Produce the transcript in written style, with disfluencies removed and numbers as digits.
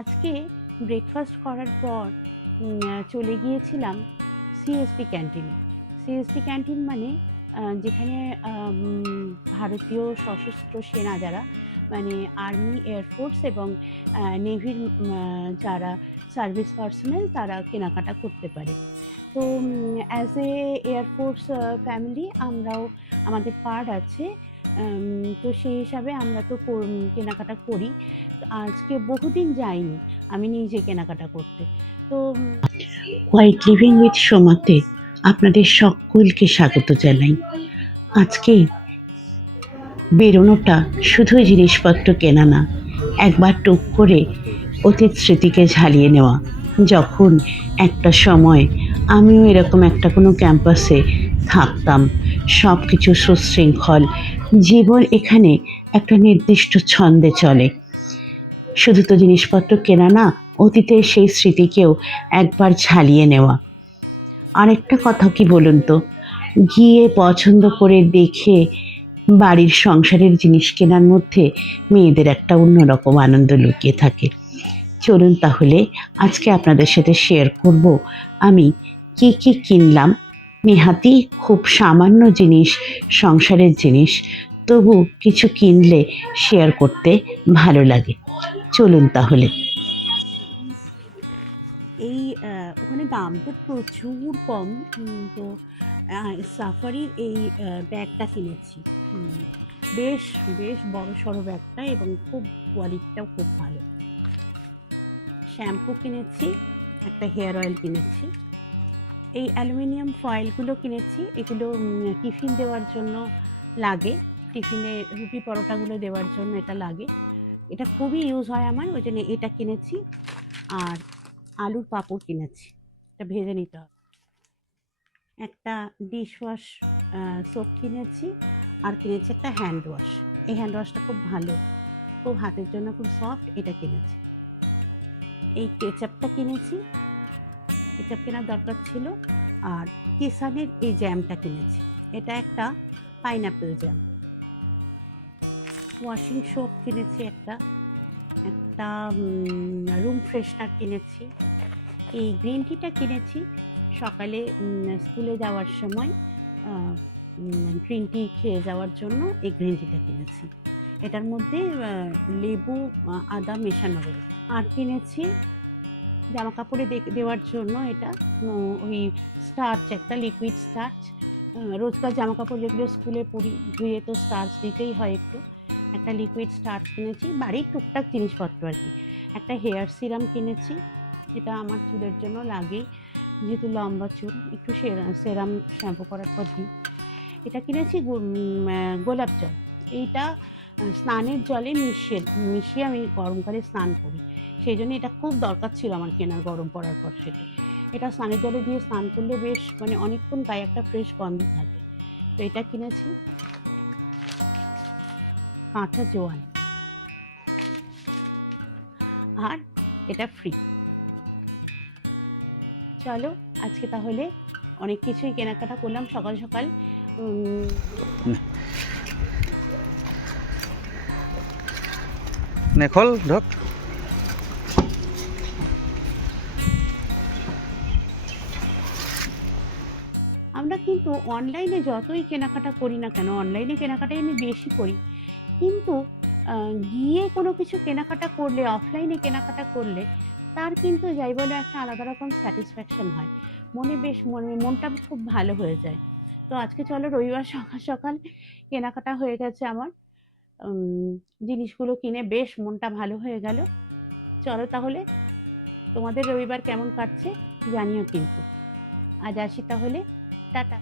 আজকে ব্রেকফাস্ট করার পর চলে গিয়েছিলাম সিএসটি ক্যান্টিনে। সিএসটি ক্যান্টিন মানে যেখানে ভারতীয় সশস্ত্র সেনা যারা মানে আর্মি, এয়ারফোর্স এবং নেভির যারা সার্ভিস পার্সোনেল তারা কেনাকাটা করতে পারে। তো অ্যাজ এ এয়ারফোর্স ফ্যামিলি আমরাও আমাদের কার্ড আছে। তো সেই হিসাবে আমরা তো কেনাকাটা করি। আজকে বহুদিন যাইনি আমি নিজে কেনাকাটা করতে। তো হোয়াইট লিভিং উইথ সোমাতে আপনাদের সকলকে স্বাগত জানাই। আজকে বেরোনোটা শুধুই জিনিসপত্র কেনা না, একবার টুক করে অতীত স্মৃতিকে ঝালিয়ে নেওয়া। যখন একটা সময় আমিও এরকম একটা কোনো ক্যাম্পাসে থাকতাম, সব কিছু সুশৃঙ্খল, জীবন এখানে একটা নির্দিষ্ট ছন্দে চলে। শুধু তো জিনিসপত্র কেনা না, অতীতের সেই স্মৃতিকেও একবার ঝালিয়ে নেওয়া। আরেকটা কথা কি বলুন তো, গিয়ে পছন্দ করে দেখে বাড়ির সংসারের জিনিস কেনার মধ্যে মেয়েদের একটা অন্যরকম আনন্দ লুকিয়ে থাকে। চলুন তাহলে আজকে আপনাদের সাথে শেয়ার করব আমি কি কি কিনলাম। নেহাতি খুব সামান্য জিনিস, সংসারের জিনিস, তবু কিছু কিনলে শেয়ার করতে ভালো লাগে। চলুন তাহলে। এই ওখানে দাম তো প্রচুর কম। তো সাফারির এই ব্যাগটা কিনেছি। বেশ বেশ বড় সড়ো ব্যাগটা এবং খুব কোয়ালিটিটাও খুব ভালো। শ্যাম্পু কিনেছি, একটা হেয়ার অয়েল কিনেছি। এই অ্যালুমিনিয়াম ফয়েলগুলো কিনেছি, এগুলো টিফিন দেওয়ার জন্য লাগে। টিফিনে রুটি পরোটাগুলো দেওয়ার জন্য এটা লাগে। এটা খুবই ইউজ হয় আমার, ওই জন্য এটা কিনেছি। আর আলুর পাঁপড় কিনেছি, এটা ভেজে নিতে হবে। একটা ডিশ ওয়াশ সোপ কিনেছি, আর কিনেছি একটা হ্যান্ড ওয়াশ। এই হ্যান্ড ওয়াশটা খুব ভালো, খুব হাতের জন্য খুব সফট, এটা কিনেছি। এই কেচাপটা কিনেছি, কেচাপ কেনার দরকার ছিল। আর কিষানের এই জ্যামটা কিনেছি, এটা একটা পাইনঅ্যাপেল জ্যাম। ওয়াশিং সোপ কিনেছি একটা, একটা রুম ফ্রেশনার কিনেছি। এই গ্রিন টিটা কিনেছি সকালে স্কুলে যাওয়ার সময় গ্রিন টি খেয়ে যাওয়ার জন্য এই গ্রিন টিটা কিনেছি। এটার মধ্যে লেবু আদা মেশানো রয়েছে। আর কিনেছি জামা কাপড়ে দেওয়ার জন্য এটা ওই স্টার্চ, একটা লিকুইড স্টার্চ। রোজকার জামা কাপড় যেগুলো স্কুলে পরি ধুয়ে তো স্টার্চ দিতেই হয় একটু, একটা লিকুইড স্টার্চ কিনেছি। বাড়ির টুকটাক জিনিসপত্র আর কি। একটা হেয়ার সিরাম কিনেছি, যেটা আমার চুলের জন্য লাগেই, যেহেতু লম্বা চুল, একটু সেরাম শ্যাম্পু করার পর দিই। এটা কিনেছি গোলাপ জল। এইটা স্নানের জলে মিশিয়ে আমি গরমকালে স্নান করি, সেই জন্য এটা খুব দরকার ছিল আমার কেনার গরম পড়ার পর থেকে। এটা স্নানের জলে দিয়ে স্নান করলে বেশ মানে অনেকক্ষণ গায়ে একটা ফ্রেশ গন্ধ থাকে। তো এটা কিনেছি। কাঁচা জোয়ান, আর এটা ফ্রি। চলো আজকে তাহলে অনেক কিছুই কেনাকাটা করলাম সকাল সকাল। নেখল ধক আমরা কিন্তু অনলাইনে যতই কেনাকাটা করি না কেন, অনলাইনে কেনাকাটাই আমি বেশি করি, কিন্তু গিয়ে কোনো কিছু কেনাকাটা করলে, অফলাইনে কেনাকাটা করলে তার কিন্তু যাই বলে একটা আলাদা রকম স্যাটিসফ্যাকশন হয়। মনটা খুব ভালো হয়ে যায়। তো আজকে চলো রবিবার সকাল সকাল কেনাকাটা হয়ে গেছে আমার। জিনিসগুলো কিনে বেশ মনটা ভালো হয়ে গেল। চলো তাহলে, তোমাদের রবিবার কেমন কাটছে জানিও কিন্তু। আজ আসি তাহলে, টাটা।